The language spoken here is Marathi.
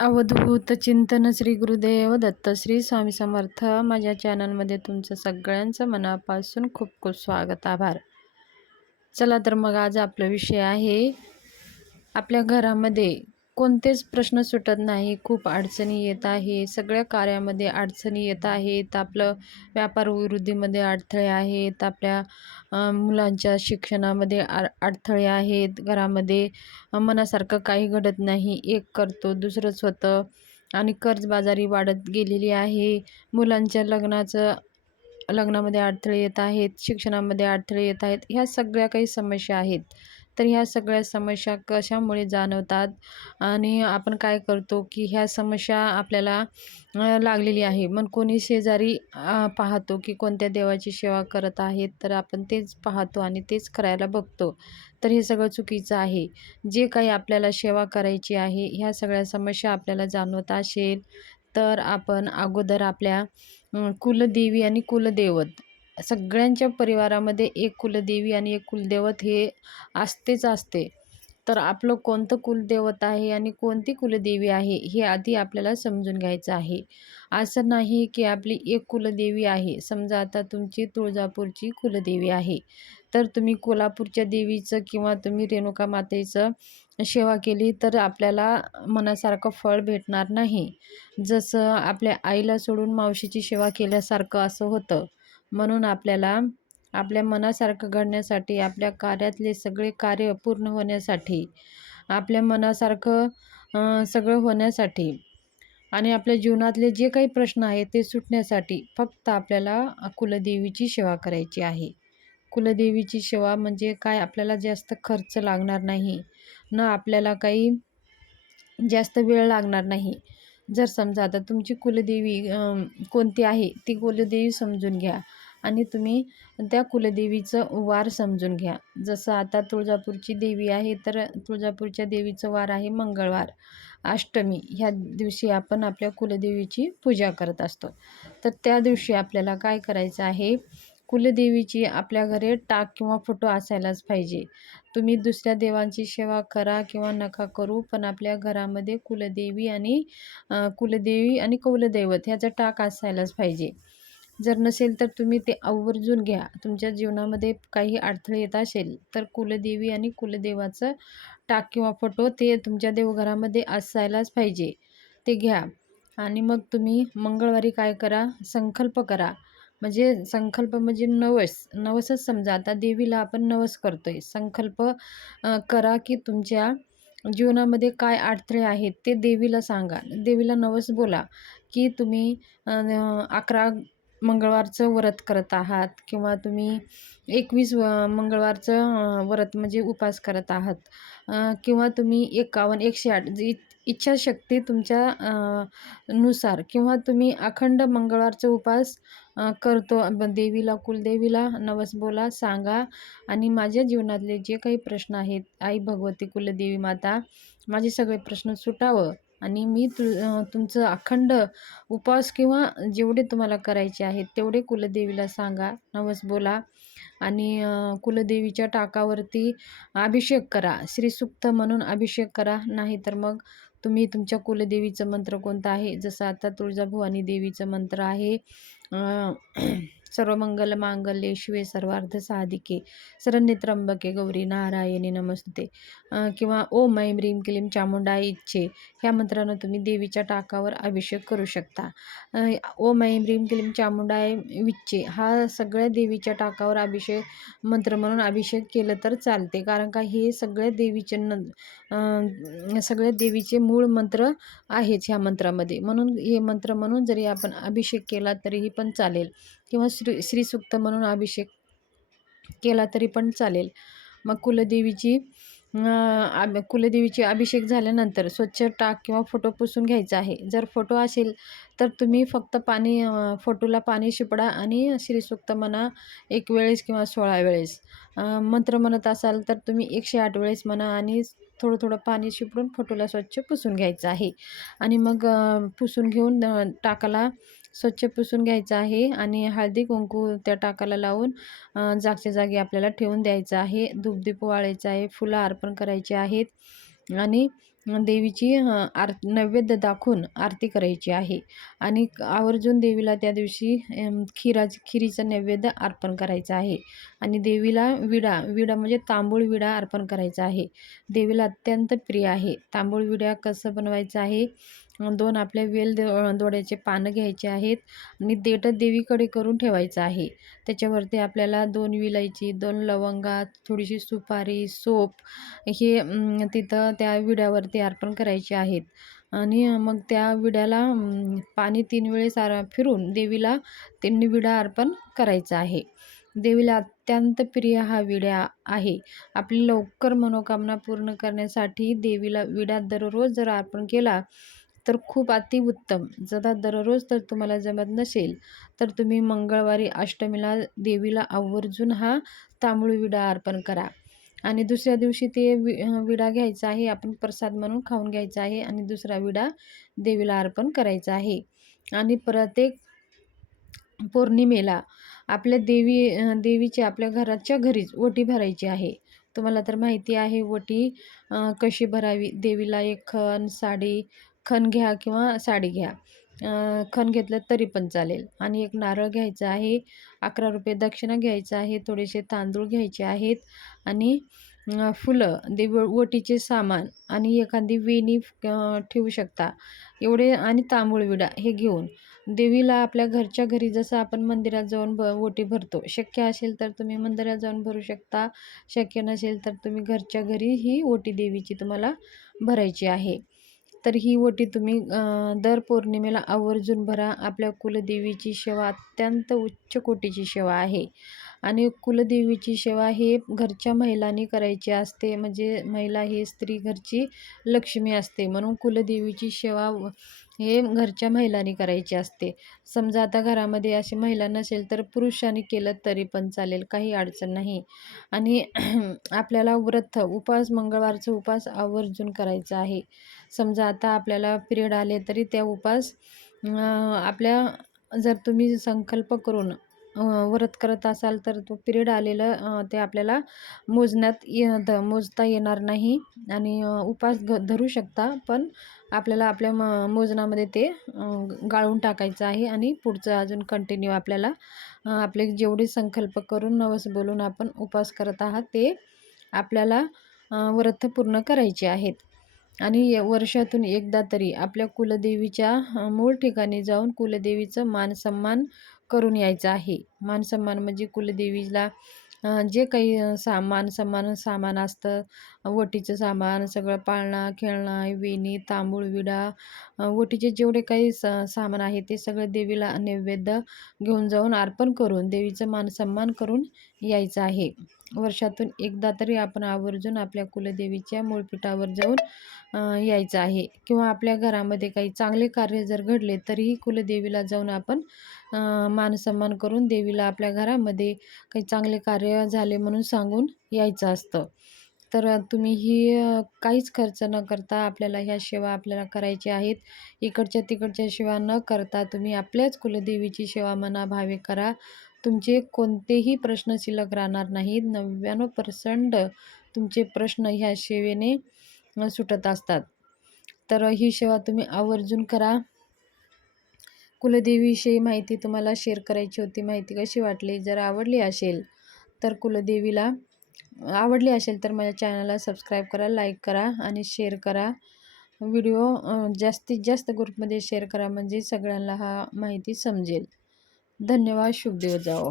अवधूत चिंतन श्री गुरुदेव दत्त श्री स्वामी समर्थ. माझ्या चॅनलमध्ये तुमचं सगळ्यांचं मनापासून खूप खूप स्वागत, आभार. चला तर मग आज आपला विषय आहे, आपल्या घरामध्ये कोणतेच प्रश्न सुटत नाही, खूप अडचणी येत आहे, सगळ्या कार्यामध्ये अडचणी येत आहेत, आपलं व्यापार वृद्धीमध्ये अडथळे आहेत, आपल्या मुलांच्या शिक्षणामध्ये अडथळे आहेत, घरामध्ये मनासारखं काही घडत नाही, एक करतो दुसरंच होतं आणि कर्जबाजारी वाढत गेलेली आहे, मुलांच्या लग्नामध्ये अडथळे येत आहेत, शिक्षणामध्ये अडथळे येत आहेत, ह्या सगळ्या काही समस्या आहेत. तर ह्या सगळ्या समस्या कशामुळे जाणवतात आणि आपण काय करतो की ह्या समस्या आपल्याला लागलेली आहे. मग कोणी शेजारी पाहतो की कोणत्या देवाची सेवा करत आहेत, तर आपण तेच पाहतो आणि तेच करायला बघतो. तर हे सगळं चुकीचं आहे. जे काही आपल्याला सेवा करायची आहे, ह्या सगळ्या समस्या आपल्याला जाणवत असेल तर आपण अगोदर आपल्या कुलदेवी आणि कुलदैवत, सगळ्यांच्या परिवारामध्ये एक कुलदेवी आणि एक कुलदैवत हे असतेच असते. तर आपलं कोणतं कुलदैवत आहे आणि कोणती कुलदेवी आहे हे आधी आपल्याला समजून घ्यायचं आहे. असं नाही की आपली एक कुलदेवी आहे, समजा आता तुमची तुळजापूरची कुलदेवी आहे, तर तुम्ही कोल्हापूरच्या देवीचं किंवा तुम्ही रेणुका मातेचं सेवा केली तर आपल्याला मनासारखं फळ भेटणार नाही. जसं आपल्या आईला सोडून मावशीची सेवा केल्यासारखं असं होतं. म्हणून आपल्याला आपल्या मनासारखं घडण्यासाठी, आपल्या कार्यातले सगळे कार्य पूर्ण होण्यासाठी, आपल्या मनासारखं सगळं होण्यासाठी आणि आपल्या जीवनातले जे काही प्रश्न आहेत ते सुटण्यासाठी फक्त आपल्याला कुलदेवीची सेवा करायची आहे. कुलदेवीची सेवा म्हणजे काय, आपल्याला जास्त खर्च लागणार नाही, न आपल्याला काही जास्त वेळ लागणार नाही. जर समजा आता तुमची कुलदेवी कोणती आहे ती कुलदेवी समजून घ्या आणि तुम्ही त्या कुलदेवीचं वार समजून घ्या. जसं आता तुळजापूरची देवी आहे, तर तुळजापूरच्या देवीचं वार आहे मंगळवार, अष्टमी. ह्या दिवशी आपण आपल्या कुलदेवीची पूजा करत असतो. तर त्या दिवशी आपल्याला काय करायचं आहे, कुलदेवीची आपल्या घरी टाक किंवा फोटो असायलाच पाहिजे. तुम्ही दुसऱ्या देवांची सेवा करा किंवा नका करू, पण आपल्या घरामध्ये कुलदेवी आणि कुलदैवत ह्याचा टाक असायलाच पाहिजे. जर नसेल तर तुम्ही ते आवर्जून घ्या. तुमच्या जीवनामध्ये काही अडथळे येत असेल तर कुलदेवी आणि कुलदेवाचं टाक किंवा फोटो ते तुमच्या देवघरामध्ये असायलाच पाहिजे, ते घ्या. आणि मग तुम्ही मंगळवारी काय करा, संकल्प करा. म्हणजे संकल्प म्हणजे नवसच समजा. आता देवीला आपण नवस करतोय, संकल्प करा की तुमच्या जीवनामध्ये काय अडथळे आहेत ते देवीला सांगा. देवीला नवस बोला की तुम्ही 11 मंगळवारचं व्रत करत आहात किंवा तुम्ही 21 मंगळवारचं व्रत म्हणजे उपास करत आहात, किंवा तुम्ही 51, 108 जी इच्छाशक्ती तुमच्या नुसार, किंवा तुम्ही अखंड मंगळवारचा उपास करतो. देवीला, कुलदेवीला नवस बोला, सांगा आणि माझ्या जीवनातले जे काही प्रश्न आहेत, आई भगवती कुलदेवी माता, माझे सगळे प्रश्न सुटावं आणि मी तुमचं अखंड उपवास किंवा जेवढे तुम्हाला करायचे आहेत तेवढे कुलदेवीला सांगा, नवस बोला आणि कुलदेवीच्या टाकावरती अभिषेक करा. श्रीसूक्त म्हणून अभिषेक करा. नाहीतर मग तुम्ही तुमच्या कुलदेवीचं मंत्र कोणतं आहे, जसं आता तुळजाभवानी देवीचं मंत्र आहे, सर्वमंगल मांगल्ये शिवे सर्वार्थ साधिके शरण्ये त्र्यंबके गौरी नारायणी नमस्ते, किंवा ओम ऐं ह्रीं क्लीं चामुंडाय इच्छे, ह्या मंत्रानं तुम्ही देवीच्या टाकावर अभिषेक करू शकता. ओम ऐं ह्रीं क्लीं चामुंडाय विच्चे हा सगळ्या देवीच्या टाकावर मंत्र म्हणून अभिषेक केलं तर चालते. कारण का हे सगळ्या देवीचे मूळ मंत्र आहेच ह्या मंत्रामध्ये. म्हणून हे मंत्र म्हणून जरी आपण अभिषेक केला तरीही पण चालेल, किंवा श्रीसूक्त म्हणून अभिषेक केला तरी पण चालेल. मग कुलदेवीची अभिषेक झाल्यानंतर स्वच्छ टाक किंवा फोटो पुसून घ्यायचा आहे. जर फोटो असेल तर तुम्ही फक्त फोटोला पाणी शिपडा आणि श्रीसूक्त म्हणा 1 वेळेस किंवा 16 वेळेस. मंत्र म्हणत असाल तर तुम्ही 108 वेळेस म्हणा आणि थोडं थोडं पाणी शिपडून फोटोला स्वच्छ पुसून घ्यायचं आहे. आणि मग पुसून घेऊन टाकाला स्वच्छ पुसून घ्यायचं आहे आणि हळदी कुंकू त्या टाकाला लावून जागच्या जागी आपल्याला ठेवून द्यायचं आहे. धूपदीप वाळायचं आहे, फुलं अर्पण करायची आहेत आणि देवीची नैवेद्य दाखवून आरती करायची आहे आणि आवर्जून देवीला त्या दिवशी खिरीचं नैवेद्य अर्पण करायचं आहे आणि देवीला विडा म्हणजे तांबूळ विडा अर्पण करायचा आहे. देवीला अत्यंत प्रिय आहे. तांबूळ विडा कसं बनवायचं आहे, 2 आपल्या दोड्याचे पानं घ्यायचे आहेत आणि देठ देवीकडे करून ठेवायचं आहे. त्याच्यावरती आपल्याला 2 विलायची, 2 लवंगा, थोडीशी सुपारी, सोप हे तिथं त्या विड्यावरती अर्पण करायचे आहेत आणि मग त्या विड्याला पाणी 3 वेळेस फिरून देवीला 3 विडा अर्पण करायचा आहे. देवीला अत्यंत प्रिय हा विडा आहे. आपली लवकर मनोकामना पूर्ण करण्यासाठी देवीला विडा दररोज जर अर्पण केला तर खूप अतिउत्तम. जर दररोज तर तुम्हाला जमत नसेल तर तुम्ही मंगळवारी अष्टमीला देवीला आवर्जून हा तांबूळ विडा अर्पण करा आणि दुसऱ्या दिवशी ते विडा घ्यायचा आहे, आपण प्रसाद म्हणून खाऊन घ्यायचा आहे आणि दुसरा विडा देवीला अर्पण करायचा आहे. आणि प्रत्येक पौर्णिमेला आपल्या देवीची आपल्या घराच्या घरीच ओटी भरायची आहे. तुम्हाला तर माहिती आहे ओटी कशी भरावी. देवीला एक खण घ्या किंवा साडी घ्या. खण घेतलं तरी पण चालेल आणि एक नारळ घ्यायचा आहे, 11 रुपये दक्षिणा घ्यायचा आहे, थोडेसे तांदूळ घ्यायचे आहेत आणि फुलं, ओटीचे सामान आणि एखादी वेणी ठेवू शकता एवढे आणि तांबूळ विडा हे घेऊन देवीला आपल्या घरच्या घरी जसं आपण मंदिरात जाऊन ओटी भरतो, शक्य असेल तर तुम्ही मंदिरात जाऊन भरू शकता, शक्य नसेल तर तुम्ही घरच्या घरी ही ओटी देवीची तुम्हाला भरायची आहे. तर ही ओटी तुम्ही दर पौर्णिमेला आवर्जून भरा. आपल्या कुलदेवीची सेवा अत्यंत उच्च कोटीची सेवा आहे आणि कुलदेवीची सेवा हे घरच्या महिलांनी करायची असते. म्हणजे महिला ही स्त्री घरची लक्ष्मी असते, म्हणून कुलदेवीची सेवा हे घरच्या महिलांनी करायची असते. समजा आता घरामध्ये अशी महिला नसेल तर पुरुषांनी केलं तरी पण चालेल, काही अडचण नाही. आणि आपल्याला उपवास, मंगळवारचा उपवास आवर्जून करायचा आहे. समजा आता आपल्याला पिरियड आले तरी त्या उपवास आपल्या जर तुम्ही संकल्प करून व्रत करत असाल तर तो पिरियड आलेलं ते आपल्याला मोजता येणार नाही आणि उपवास धरू शकता, पण आपल्याला आपल्या मोजनामध्ये ते गाळून टाकायचं आहे आणि पुढचं अजून कंटिन्यू आपल्याला आपले जेवढे संकल्प करून नवस बोलून आपण उपवास करत आहात ते आपल्याला व्रत पूर्ण करायचे आहेत. आणि वर्षातून एकदा तरी आपल्या कुलदेवीच्या मूळ ठिकाणी जाऊन कुलदेवीचं मानसन्मान करून यायचं आहे. मानसन्मान म्हणजे कुलदेवीला जे काही सामान असतं, ओटीचं सामान सगळं, पाळणा खेळणा, वेणी, तांबूळ विडा, ओटीचे जेवढे काही सामान आहे ते सगळं देवीला नैवेद्य घेऊन जाऊन अर्पण करून देवीचं मानसन्मान करून यायचं आहे. वर्षातून एकदा तरी आपण आवर्जून आपल्या कुलदेवीच्या मूळपीठावर जाऊन यायचं आहे. किंवा आपल्या घरामध्ये काही चांगले कार्य जर घडले तरीही कुलदेवीला जाऊन आपण मानसन्मान करून देवीला आपल्या घरामध्ये काही चांगले कार्य झाले म्हणून सांगून यायचं असतं. तर तुम्ही ही काहीच खर्च न करता आपल्याला ह्या सेवा आपल्याला करायच्या आहेत. इकडच्या तिकडच्या सेवा न करता तुम्ही आपल्याच कुलदेवीची सेवा मनाभावे करा. तुमचे कोणतेही प्रश्न शिल्लक राहणार नाहीत. 99% तुमचे प्रश्न ह्या सेवेने सुटत असतात. तर ही सेवा तुम्ही आवर्जून करा. कुलदेवीविषयी माहिती तुम्हाला शेअर करायची होती. माहिती कशी वाटली? जर आवडली असेल तर माझ्या चॅनलला सबस्क्राईब करा, लाईक करा आणि शेअर करा. व्हिडिओ जास्तीत जास्त ग्रुपमध्ये शेअर करा म्हणजे सगळ्यांना हा माहिती समजेल. धन्यवाद. शुभ दिवस जाओ.